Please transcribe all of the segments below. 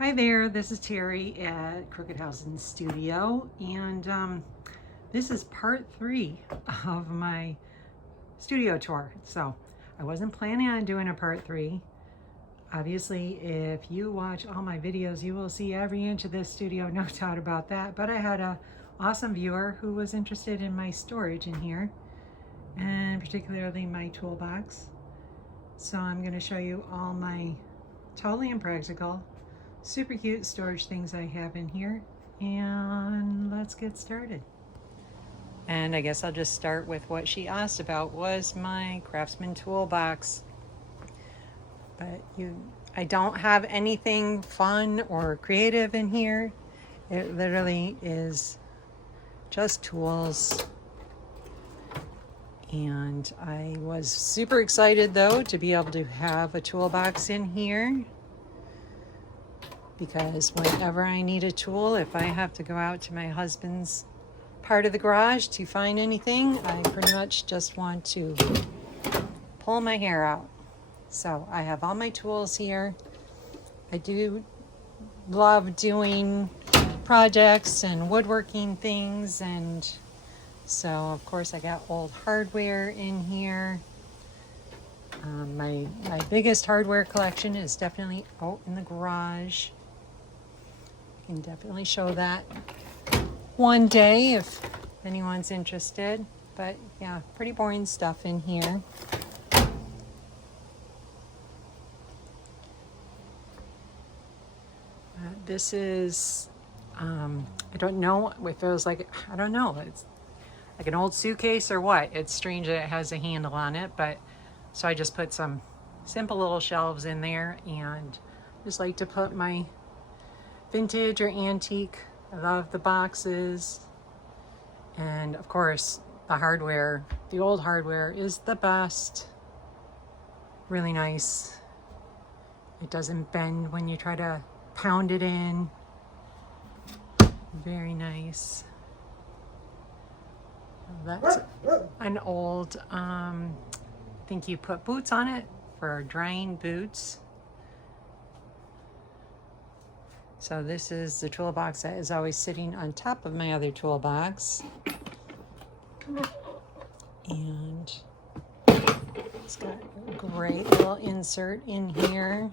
Hi there, this is Terry at Crooked Housing Studio, and this is part 3 of my studio tour. So I wasn't planning on doing a part 3. Obviously, if you watch all my videos, you will see every inch of this studio, no doubt about that. But I had an awesome viewer who was interested in my storage in here, and particularly my toolbox. So I'm going to show you all my totally impractical, super cute storage things I have in here, and let's get started. And I guess I'll just start with what she asked about was my Craftsman toolbox. But I don't have anything fun or creative in here. It literally is just tools. And I was super excited though to be able to have a toolbox in here, because whenever I need a tool, if I have to go out to my husband's part of the garage to find anything, I pretty much just want to pull my hair out. So I have all my tools here. I do love doing projects and woodworking things, and so of course I got old hardware in here. My biggest hardware collection is definitely out in the garage. I can definitely show that one day if anyone's interested. But yeah, pretty boring stuff in here. This is, I don't know if it was like, I don't know, it's like an old suitcase or what. It's strange that it has a handle on it, but so I just put some simple little shelves in there, and just like to put my vintage or antique. I love the boxes, and of course the hardware, the old hardware is the best. Really nice. It doesn't bend when you try to pound it in. Very nice. That's an old, I think you put boots on it for drying boots. So this is the toolbox that is always sitting on top of my other toolbox. And it's got a great little insert in here,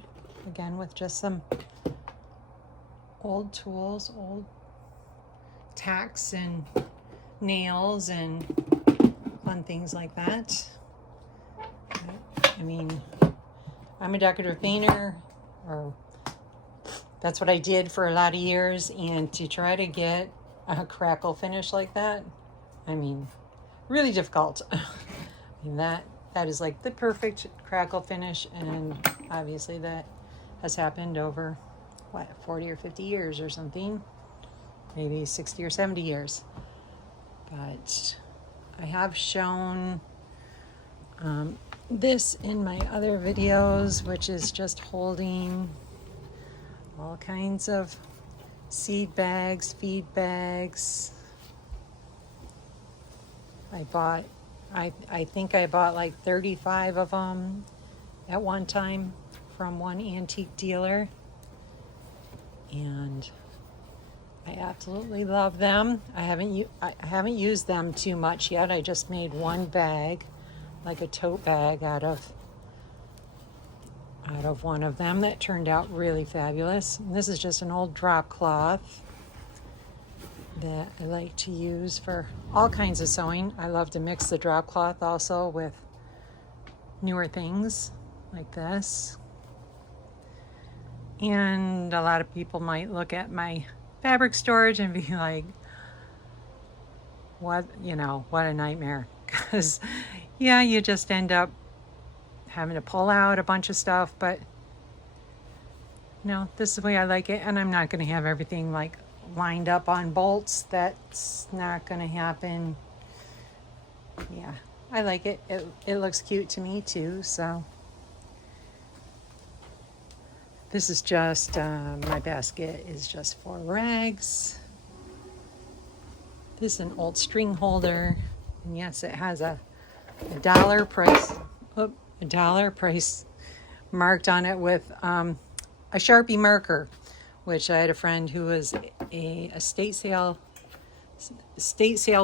again with just some old tools, old tacks and nails and fun things like that. I mean, I'm a decorative painter, or that's what I did for a lot of years, and to try to get a crackle finish like that, I mean, really difficult. I mean, that is like the perfect crackle finish, and obviously that has happened over, what, 40 or 50 years or something, maybe 60 or 70 years. But I have shown this in my other videos, which is just holding all kinds of seed bags, feed bags. I think I bought like 35 of them at one time from one antique dealer, and I absolutely love them. I haven't used them too much yet. I just made one bag, like a tote bag, out of one of them that turned out really fabulous. And this is just an old drop cloth that I like to use for all kinds of sewing. I love to mix the drop cloth also with newer things like this. And a lot of people might look at my fabric storage and be like, what a nightmare. Because yeah, you just end up having to pull out a bunch of stuff, but this is the way I like it, and I'm not going to have everything like lined up on bolts. That's not going to happen. Yeah, I like it. It looks cute to me too. So this is just my basket is just for rags. This is an old string holder, and yes, it has a dollar price marked on it with a Sharpie marker, which I had a friend who was a estate sale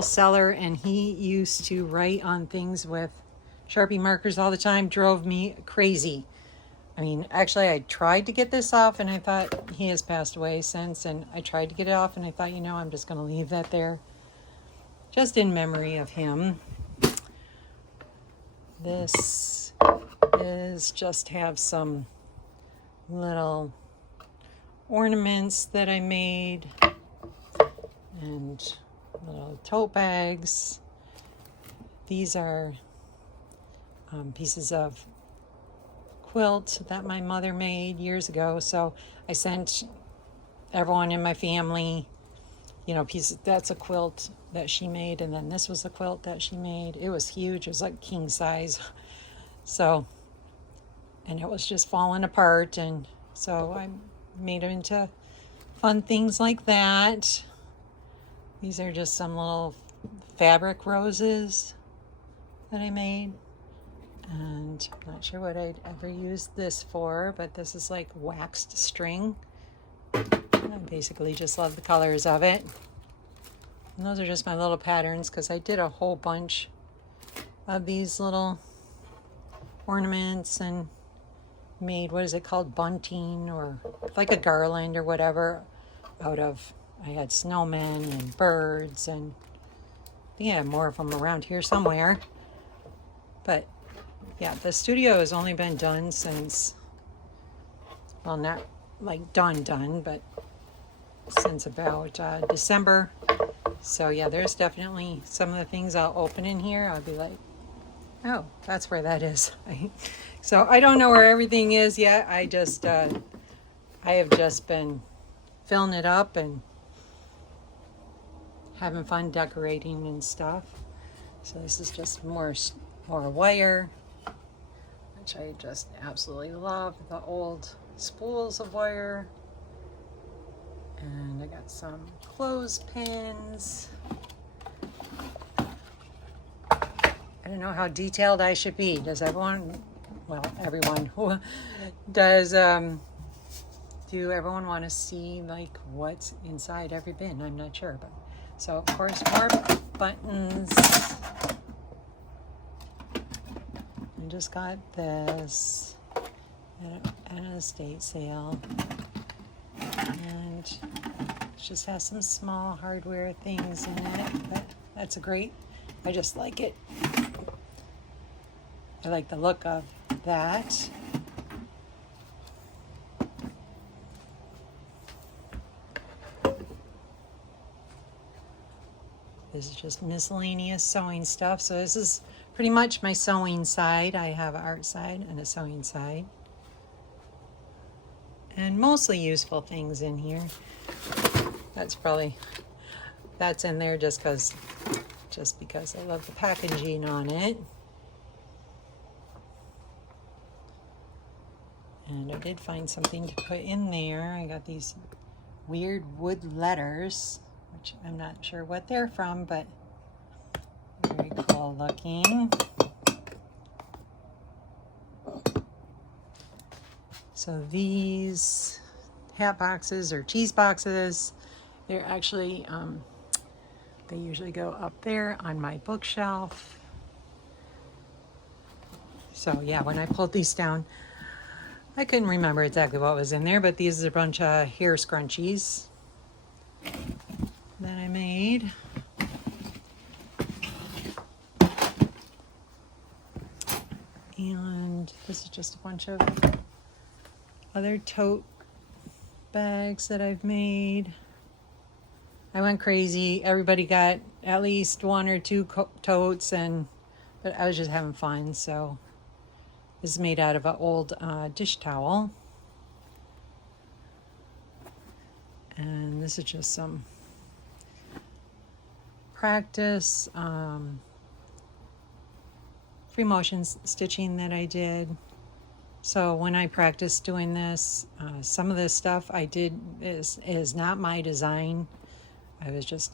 seller, and he used to write on things with Sharpie markers all the time. Drove me crazy. I mean, actually, I tried to get this off, and I thought, he has passed away since, and I tried to get it off, and I thought, I'm just going to leave that there, just in memory of him. This is just have some little ornaments that I made, and little tote bags. These are pieces of quilt that my mother made years ago, so I sent everyone in my family pieces. That's a quilt that she made, and then this was a quilt that she made. It was huge. It was like king size. So, and it was just falling apart, and so I made them into fun things like that. These are just some little fabric roses that I made. And I'm not sure what I'd ever use this for, but this is like waxed string. I basically just love the colors of it. And those are just my little patterns, because I did a whole bunch of these little ornaments and made, what is it called, bunting, or like a garland or whatever, out of, I had snowmen and birds, and I think I have more of them around here somewhere. But yeah, the studio has only been done since, well, not like done, but since about December. So yeah, there's definitely some of the things I'll open in here. I'll be like, oh, that's where that is. So I don't know where everything is yet. I have just been filling it up and having fun decorating and stuff. So this is just more wire, which I just absolutely love. The old spools of wire. And I got some clothespins. I don't know how detailed I should be. Does everyone, everyone does, do everyone want to see like what's inside every bin? I'm not sure, but so of course more buttons. I just got this at an estate sale, and it just has some small hardware things in it, but that's I just like it. I like the look of that. This is just miscellaneous sewing stuff. So this is pretty much my sewing side. I have an art side and a sewing side. And mostly useful things in here. That's in there just because I love the packaging on it. And I did find something to put in there. I got these weird wood letters, which I'm not sure what they're from, but very cool looking. So these hat boxes or cheese boxes, they're actually, they usually go up there on my bookshelf. So yeah, when I pulled these down, I couldn't remember exactly what was in there, but these are a bunch of hair scrunchies that I made. And this is just a bunch of other tote bags that I've made. I went crazy. Everybody got at least one or two totes, but I was just having fun. So this is made out of an old dish towel. And this is just some practice free motion stitching that I did. So when I practiced doing this, some of this stuff I did is not my design. I was just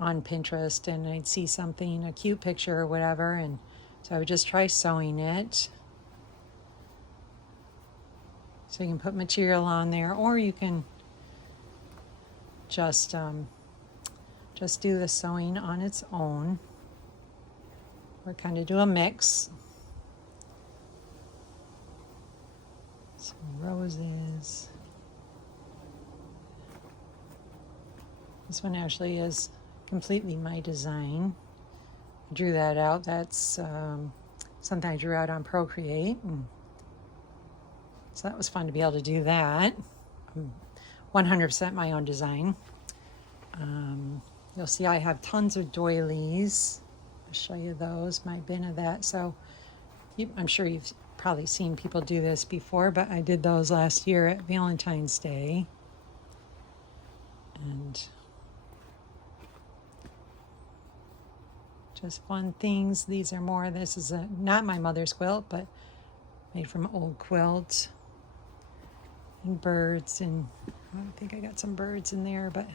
on Pinterest, and I'd see something, a cute picture or whatever, and so I would just try sewing it. So you can put material on there, or you can just do the sewing on its own, or kind of do a mix. Some roses. This one actually is completely my design. I drew that out. That's something I drew out on Procreate. And so that was fun to be able to do that. 100% my own design. You'll see I have tons of doilies. I'll show you those, my bin of that. So I'm sure you've probably seen people do this before, but I did those last year at Valentine's Day. And just fun things. These are more, this is not my mother's quilt, but made from old quilts. And birds, and I think I got some birds in there, but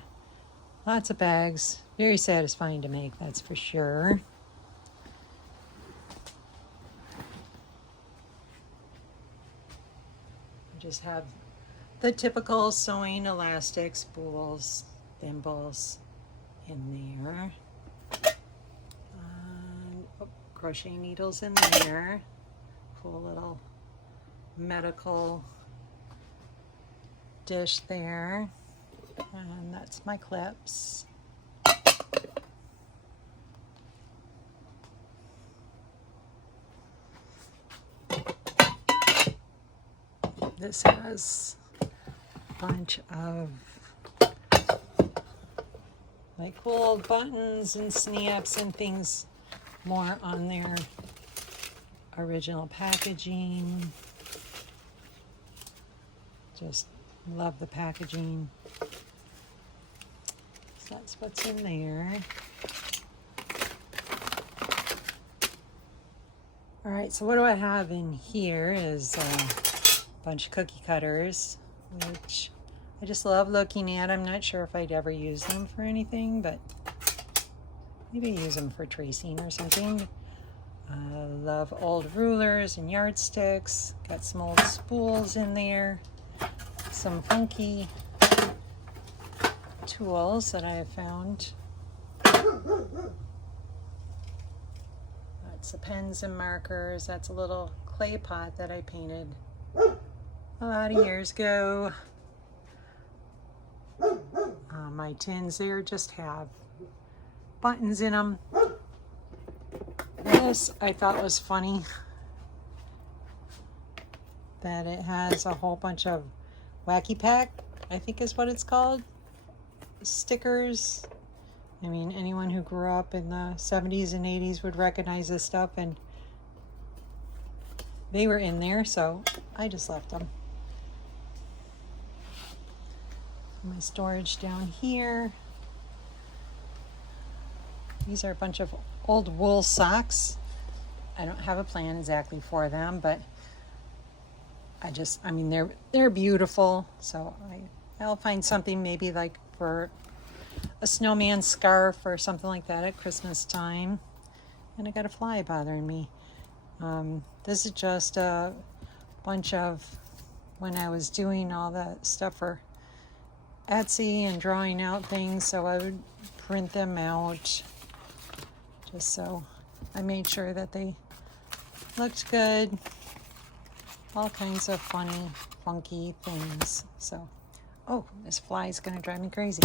lots of bags. Very satisfying to make, that's for sure. I just have the typical sewing elastics, spools, thimbles in there. Crochet needles in there. Cool little medical dish there. And that's my clips. This has a bunch of like cool buttons and snaps and things more on their original packaging. Just love the packaging. So that's what's in there. All right, so what do I have in here is a bunch of cookie cutters, which I just love looking at. I'm not sure if I'd ever use them for anything, but maybe use them for tracing or something. I love old rulers and yardsticks. Got some old spools in there. Some funky tools that I have found. That's the pens and markers. That's a little clay pot that I painted a lot of years ago. My tins there just have buttons in them. This I thought was funny, that it has a whole bunch of Wacky Pack, I think is what it's called, stickers. I mean, anyone who grew up in the 70s and 80s would recognize this stuff, and they were in there, so I just left them. My storage down here. These are a bunch of old wool socks. I don't have a plan exactly for them, but I mean, they're beautiful. So I'll find something maybe like for a snowman scarf or something like that at Christmas time. And I got a fly bothering me. This is just a bunch of, when I was doing all that stuff for Etsy and drawing out things, so I would print them out just so I made sure that they looked good. All kinds of funny, funky things. So, oh, this fly is going to drive me crazy.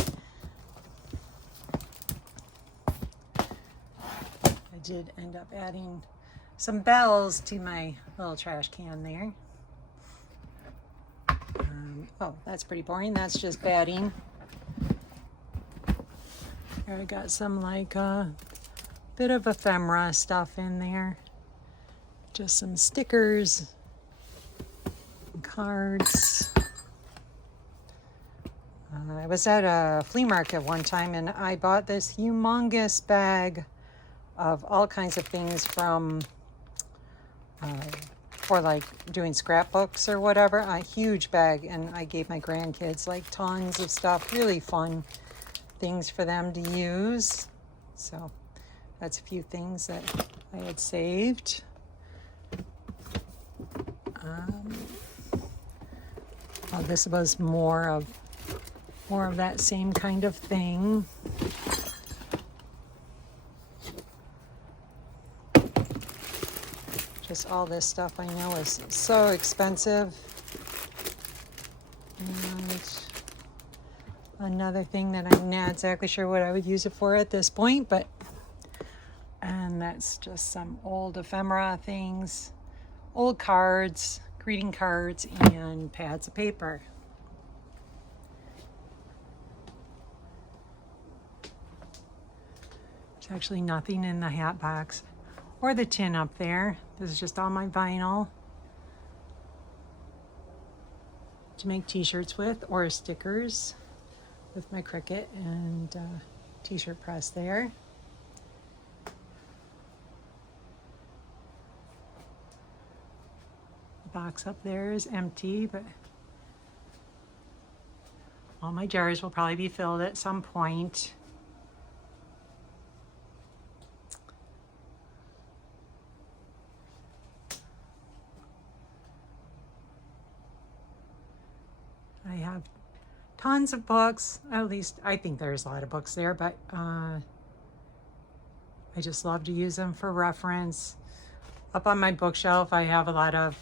I did end up adding some bells to my little trash can there. Oh, that's pretty boring. That's just batting. Here I got some like bit of ephemera stuff in there. Just some stickers, cards. I was at a flea market one time and I bought this humongous bag of all kinds of things from for like doing scrapbooks or whatever, a huge bag, and I gave my grandkids like tons of stuff, really fun things for them to use. So that's a few things that I had saved. Oh, this was more of More of that same kind of thing. Just all this stuff I know is so expensive. And another thing that I'm not exactly sure what I would use it for at this point, and that's just some old ephemera things, old cards, greeting cards, and pads of paper. There's actually nothing in the hat box or the tin up there. This is just all my vinyl to make t-shirts with, or stickers with my Cricut and t-shirt press there. The box up there is empty, but all my jars will probably be filled at some point. I have tons of books. At least I think there's a lot of books there, but I just love to use them for reference. Up on my bookshelf, I have a lot of,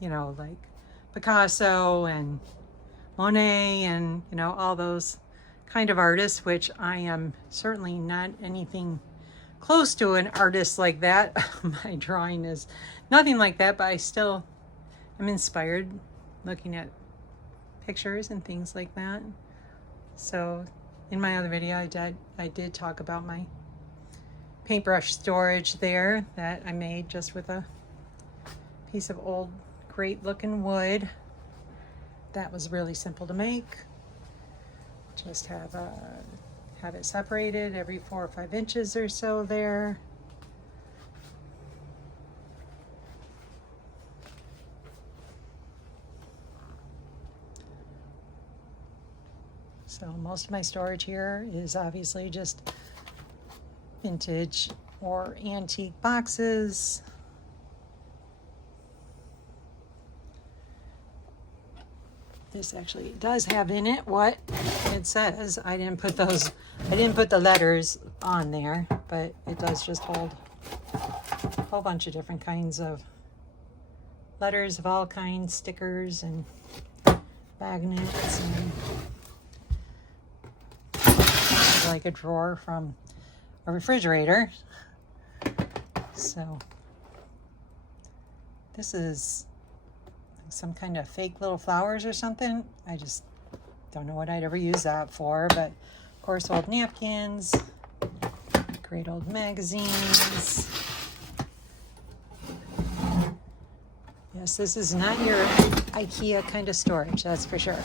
you know, like Picasso and Monet and, you know, all those kind of artists, which I am certainly not anything close to an artist like that. My drawing is nothing like that, but I still am inspired looking at pictures and things like that. So in my other video, I did talk about my paintbrush storage there that I made just with a piece of old great looking wood. That was really simple to make. Just have it separated every 4 or 5 inches or so there. So most of my storage here is obviously just vintage or antique boxes. This actually does have in it what it says. I didn't put the letters on there, but it does just hold a whole bunch of different kinds of letters of all kinds, stickers and magnets, and like a drawer from a refrigerator. So this is some kind of fake little flowers or something. I just don't know what I'd ever use that for, but of course old napkins, great old magazines. Yes, this is not your IKEA kind of storage, that's for sure.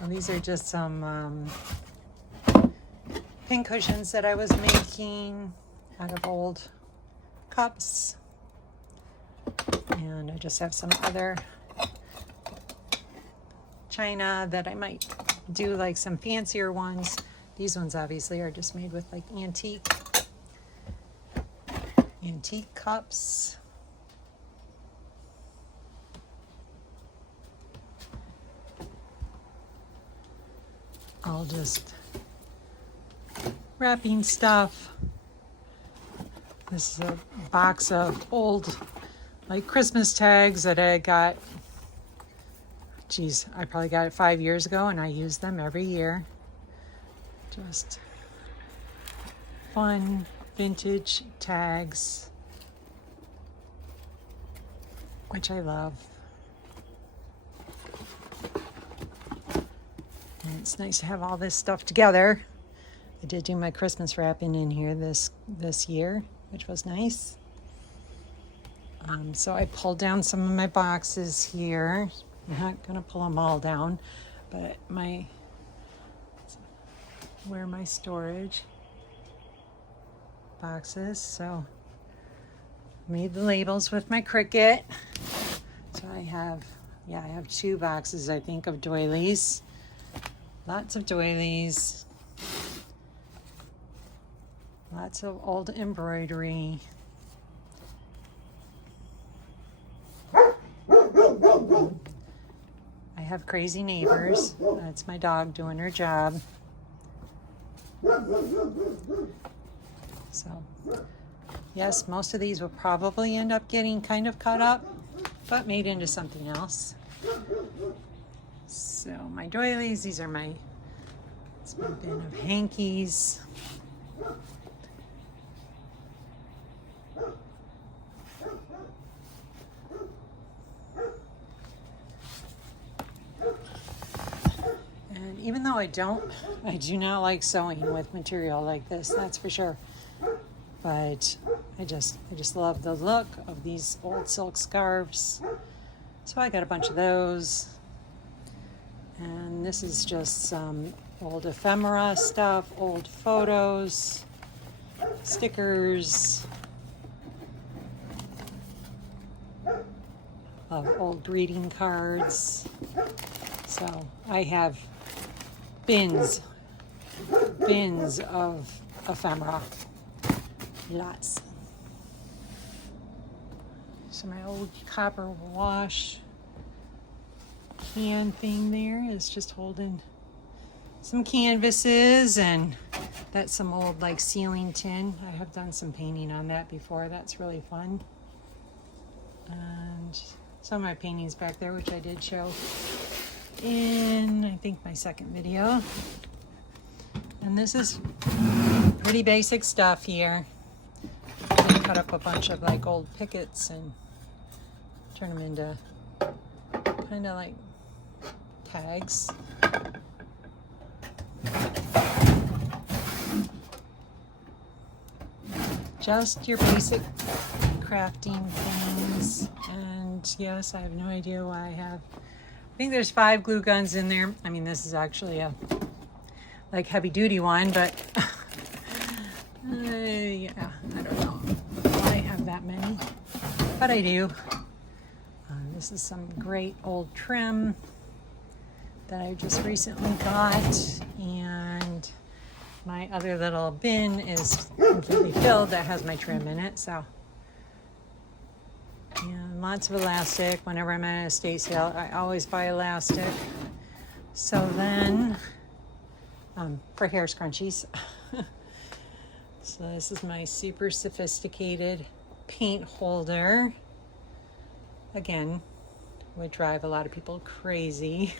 Well, these are just some pin cushions that I was making out of old cups. And I just have some other china that I might do like some fancier ones. These ones obviously are just made with like antique cups. All just wrapping stuff. This is a box of old like Christmas tags that I got, geez, I probably got it 5 years ago, and I use them every year. Just fun vintage tags, which I love. And it's nice to have all this stuff together. I did do my Christmas wrapping in here this year, which was nice. So I pulled down some of my boxes here. I'm not going to pull them all down, but where my storage boxes. So made the labels with my Cricut. So I have 2 boxes, I think, of doilies. Lots of doilies. Lots of old embroidery. I have crazy neighbors. That's my dog doing her job. So, yes, most of these will probably end up getting kind of cut up, but made into something else. So my doilies, these are my bin of hankies. And even though I do not like sewing with material like this, that's for sure. But I just love the look of these old silk scarves. So I got a bunch of those. And this is just some old ephemera stuff, old photos, stickers of old greeting cards. So I have bins of ephemera, lots. So my old copper wash can thing there is just holding some canvases, and that's some old like ceiling tin. I have done some painting on that before. That's really fun. And some of my paintings back there, which I did show in, I think, my second video. And this is pretty basic stuff here. I cut up a bunch of like old pickets and turn them into kind of like tags. Just your basic crafting things. And yes, I have no idea why I think there's 5 glue guns in there. I mean, this is actually a like heavy duty one, but yeah, I don't know why I have that many, but I do. This is some great old trim that I just recently got, and my other little bin is completely filled that has my trim in it. So, and lots of elastic. Whenever I'm at an estate sale, I always buy elastic. So then, for hair scrunchies. So this is my super sophisticated paint holder. Again, would drive a lot of people crazy.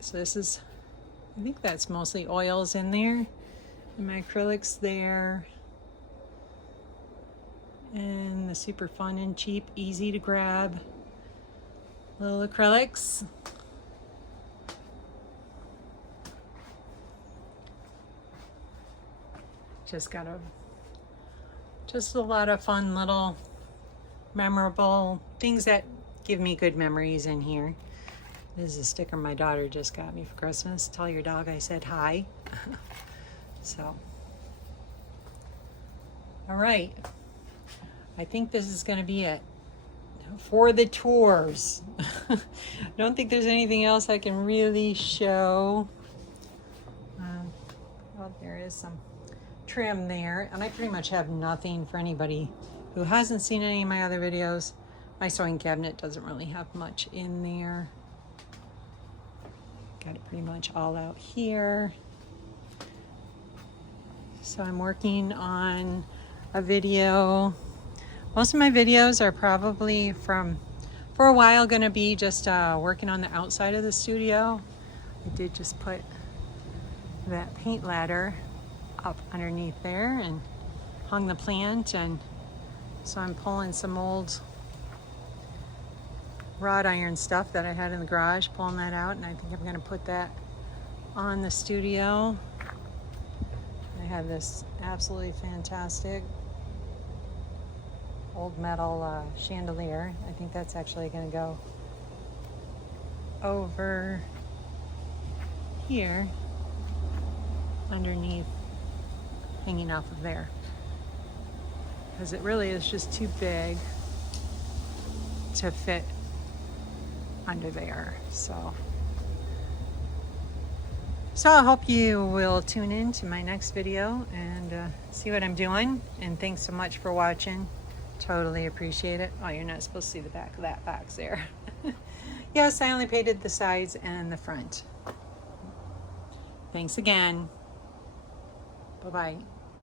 So this is, I think that's mostly oils in there, and my acrylics there, and the super fun and cheap, easy to grab little acrylics. Just a lot of fun little memorable things that give me good memories in here. This is a sticker my daughter just got me for Christmas. Tell your dog I said hi. So, all right. I think this is going to be it for the tours. I don't think there's anything else I can really show. Well, there is some trim there, and I pretty much have nothing for anybody who hasn't seen any of my other videos. My sewing cabinet doesn't really have much in there. Got it pretty much all out here. So I'm working on a video. Most of my videos are probably for a while gonna be just working on the outside of the studio. I did just put that paint ladder up underneath there and hung the plant, and so I'm pulling some old wrought iron stuff that I had in the garage, pulling that out, and I think I'm going to put that on the studio. I have this absolutely fantastic old metal chandelier. I think that's actually going to go over here underneath, hanging off of there, because it really is just too big to fit under there. So I hope you will tune in to my next video and see what I'm doing. And thanks so much for watching. Totally appreciate it. Oh, you're not supposed to see the back of that box there. Yes, I only painted the sides and the front. Thanks again. Bye-bye.